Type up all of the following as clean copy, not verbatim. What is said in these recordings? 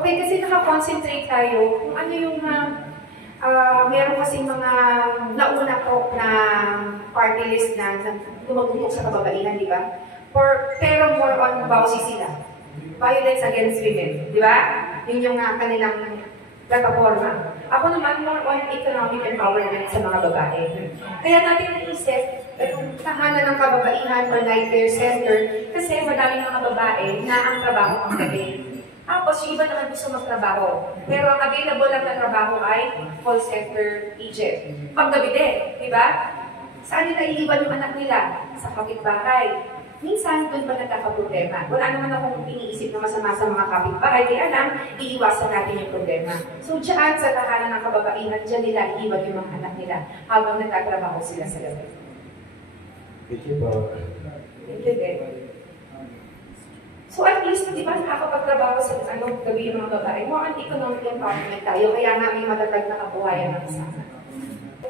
Okay, kasi nakakonsentrate tayo kung ano yung meron kasing mga nauna po na party list na tumagungkol sa kababaihan, di ba? Pero more on bawsi sila. Violence against women, di ba? Yun yung kanilang plataforma. Ako naman, more on economic empowerment sa mga babae. Kaya natin naisip, itong tahanan ng kababaihan or night care center, kasi madaming mga babae na ang trabaho ang gabi. Tapos, yung iba naman gusto magtrabaho. Pero ang available lang na trabaho ay call center agent. Paggabi din, di ba? Saan nila iiwan yung anak nila? Sa kapitbahay. Minsan, doon ba nagkakaproblema? Wala naman akong iniisip na masama sa mga kapitbahay, kaya lang, iiwasan natin yung problema. So, dyan sa tahanan ng kababaihan, dyan nila iiwan yung mga anak nila habang nagtatrabaho sila sa gabi. Thank you po. Thank you, Deb. So at least, di ba, nakakapagtrabaho sa gabi yung mga babae, more on economic empowerment tayo, kaya nga may matatag na kabuhayan ng kasama.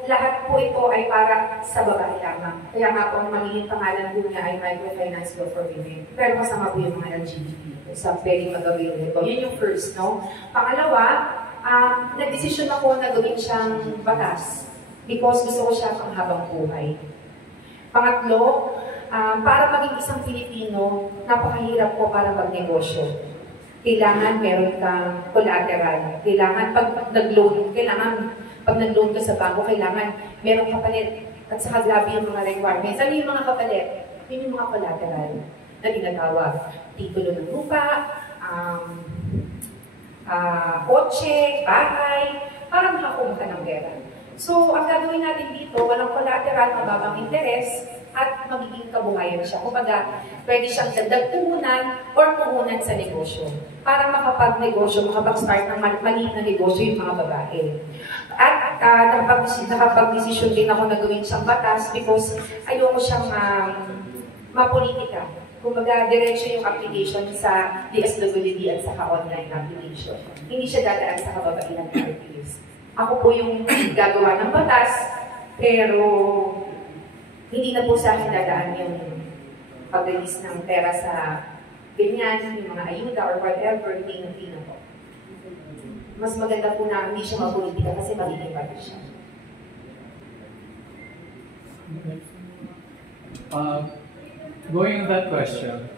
Lahat po ito ay para sa babae lamang. Kaya nga po ang magiging pangalan po niya ay Microfinance Law for Women. Pero kasama po yung mga LGBT sa pwedeng mag-avail nito. Yun yung first, no? Pangalawa, nag-desisyon ako na gawin siyang batas because gusto ko siya pang habang buhay. Pangatlo, para maging isang Pilipino, napakahirap po para magnegosyo. Kailangan meron kang collateral. Kailangan pag nag-loan, pag nag-loan ka sa bangko, kailangan meron kapalit. At saka grabe yung mga requirements. Ano yung mga kapalit? Yun yung mga collateral na tinatawag. Titulo ng lupa, kotse, bahay, para makakuha ka ng pera. So, ang gagawin natin dito, walang collateral, mababang interes, at magiging kabuhayan siya. Kumbaga, pwede siyang dagdag puhunan or puhunan sa negosyo. Para makapag-negosyo, makapag-start ng maliit na negosyo yung mga babae. At nakapag-desisyon din ako na gawin siyang batas because ayoko siyang mapolitika. Kumbaga, diretso yung application sa DSWD at saka online application. Hindi siya dadaan sa kababaihan party list. Ako po yung gagawa ng batas, pero hindi na po sa akin dadaan yung pag-release ng pera sa ganyan, yung mga ayuda or whatever, hindi na po. Mas maganda po na hindi siya mapolitika kasi magiging pati siya. Going on that question,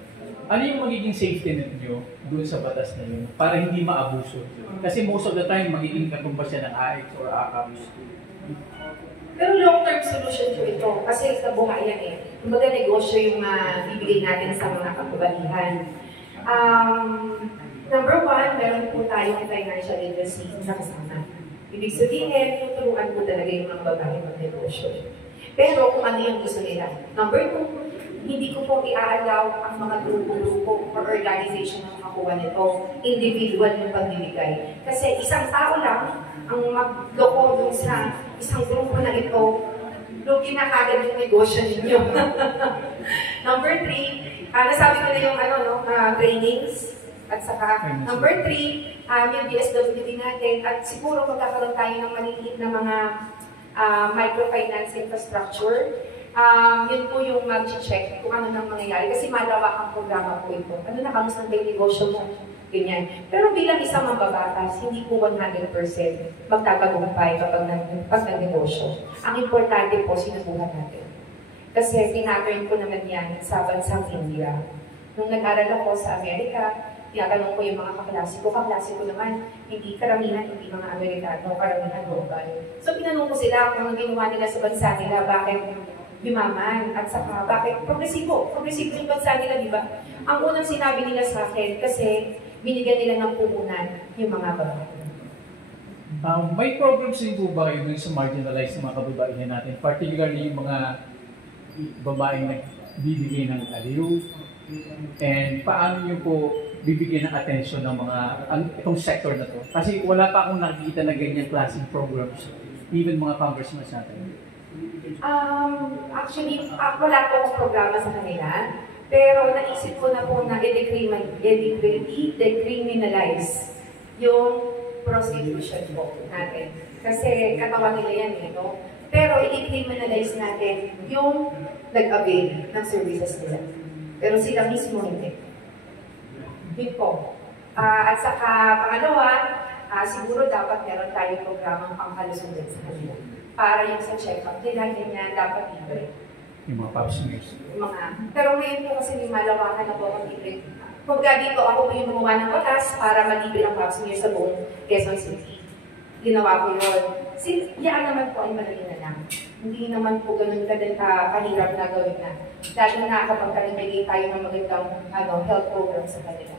ano yung magiging safety net nyo doon sa batas na yun para hindi maabuso? Kasi most of the time, magiging katumbas siya ng AX or ACAPS. Pero long-term solution po ito kasi kabuhayan eh. Kumbaga negosyo yung bibigay natin sa mga kababaihan. Number one, meron po tayong financial literacy na kasama. Ibig sabihin, tuturuan po talaga yung mga babae mag-negosyo. Pero kung ano yung gusto nila. Number two, hindi ko po i-allow ang mga grupo-grupo or organization na makakuha nito. Individual yung pagbibigay. Kasi isang tao lang ang magloko dun sa isang grupo na ito, lugi na kagad yung negosyo ninyo. Number three, nasabi ko na yung trainings. At saka, number three, yung DSWD natin. At siguro magkakaroon tayo ng maliliit na mga microfinance infrastructure. Yun po yung mag-check kung ano nang mangyayari. Kasi malawak ang programa po ito. Ano na, kamusta ba yung negosyo mo? Ganyan. Pero bilang isang mambabatas, hindi po 100% magtatagumpay kapag nag-negosyo. Ang importante po, sinubukan natin. Kasi pinattern ko naman yan sa bansang India. Nung nag-aral ako sa Amerika, tinatanong ko yung mga kaklase ko naman, hindi karamihan, hindi mga Amerikano, karamihan global. So pinanong ko sila kung ginawa nila sa bansa nila, bakit yumaman, at saka bakit progresibo yung bansa nila, di ba? Ang unang sinabi nila sa akin, kasi binigyan nila ng puhunan yung mga babae. May programs din po ba kayo sa marginalized mga kababaihan natin? Particularly yung mga babaeng nagbibigay ng aliw. And paano nyo po bibigyan ng atensyon ng mga itong sector na to? Kasi wala pa akong nakikita na ganyan klaseng programs. Even mga congressmen natin. Actually, wala po akong programa sa kanila. Pero naisip ko na po na i-decriminalize yung prostitution po natin. Kasi katawan nila yan, no? Pero i-decriminalize natin yung nag-avail ng services nila. Pero sila mismo hindi. Yun po. At saka pangalawa, siguro dapat meron tayong programang pangkalusugan sa kanila. Para yung sa check-up nila, ganyan, dapat libre. Yung mga pap smears. Pero ngayon po kasi may malawakan na po ang libre. Kung dito, ako po yung gumawa ng batas para malibre ang pap smear sa buong Quezon City. Ginawa ko yun. Yan naman po ay madali na lang. Hindi naman po ganun kahirap na gawin na. Lalo na kapag nagbigay tayo ng magandang health program sa kanila.